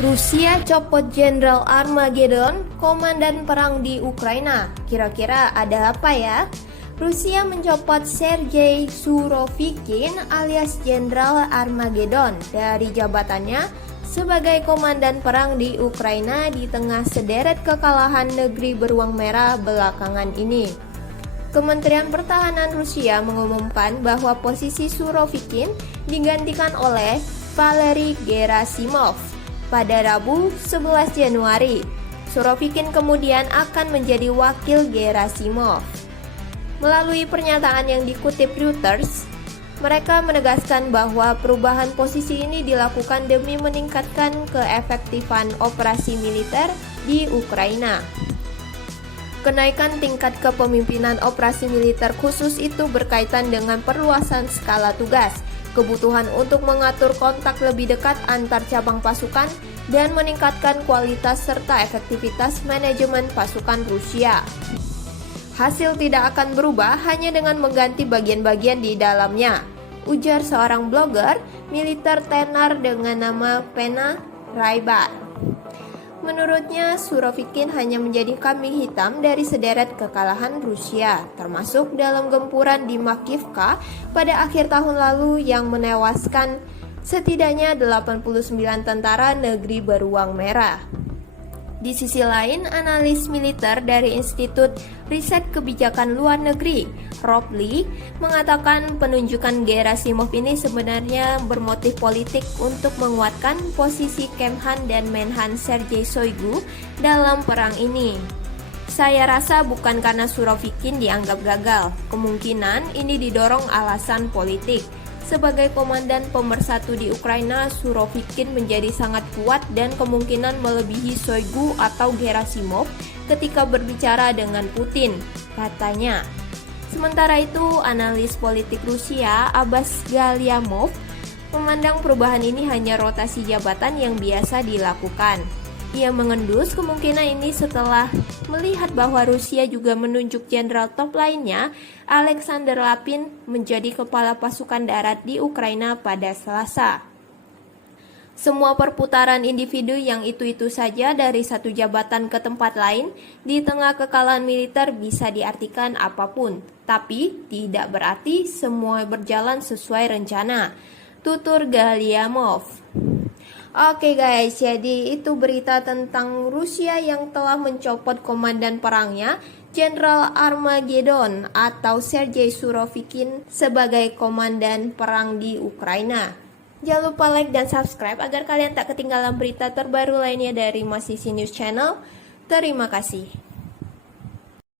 Rusia copot Jenderal Armageddon, komandan perang di Ukraina. Kira-kira ada apa ya? Rusia mencopot Sergei Surovikin alias Jenderal Armageddon dari jabatannya sebagai komandan perang di Ukraina di tengah sederet kekalahan negeri beruang merah belakangan ini. Kementerian Pertahanan Rusia mengumumkan bahwa posisi Surovikin digantikan oleh Valery Gerasimov pada Rabu 11 Januari. Surovikin kemudian akan menjadi wakil Gerasimov. Melalui pernyataan yang dikutip Reuters, mereka menegaskan bahwa perubahan posisi ini dilakukan demi meningkatkan keefektifan operasi militer di Ukraina. Kenaikan tingkat kepemimpinan operasi militer khusus itu berkaitan dengan perluasan skala tugas, kebutuhan untuk mengatur kontak lebih dekat antar cabang pasukan, dan meningkatkan kualitas serta efektivitas manajemen pasukan Rusia. Hasil tidak akan berubah hanya dengan mengganti bagian-bagian di dalamnya, ujar seorang blogger militer tenar dengan nama Pena Raibar. Menurutnya, Surovikin hanya menjadi kambing hitam dari sederet kekalahan Rusia, termasuk dalam gempuran di Makivka pada akhir tahun lalu yang menewaskan setidaknya 89 tentara negeri beruang merah. Di sisi lain, analis militer dari Institut Riset Kebijakan Luar Negeri, Rob Lee, mengatakan penunjukan Gerasimov ini sebenarnya bermotif politik untuk menguatkan posisi Kemhan dan Menhan Sergei Shoigu dalam perang ini. Saya rasa bukan karena Surovikin dianggap gagal, kemungkinan ini didorong alasan politik. Sebagai komandan pemersatu di Ukraina, Surovikin menjadi sangat kuat dan kemungkinan melebihi Shoigu atau Gerasimov ketika berbicara dengan Putin, katanya. Sementara itu, analis politik Rusia, Abbas Galyamov, memandang perubahan ini hanya rotasi jabatan yang biasa dilakukan. Ia mengendus kemungkinan ini setelah melihat bahwa Rusia juga menunjuk jenderal top lainnya, Alexander Lapin, menjadi kepala pasukan darat di Ukraina pada Selasa. Semua perputaran individu yang itu-itu saja dari satu jabatan ke tempat lain di tengah kekalahan militer bisa diartikan apapun, tapi tidak berarti semua berjalan sesuai rencana, tutur Galyamov. Oke guys, jadi itu berita tentang Rusia yang telah mencopot komandan perangnya, Jenderal Armageddon atau Sergei Surovikin sebagai komandan perang di Ukraina. Jangan lupa like dan subscribe agar kalian tak ketinggalan berita terbaru lainnya dari Masisi News Channel. Terima kasih.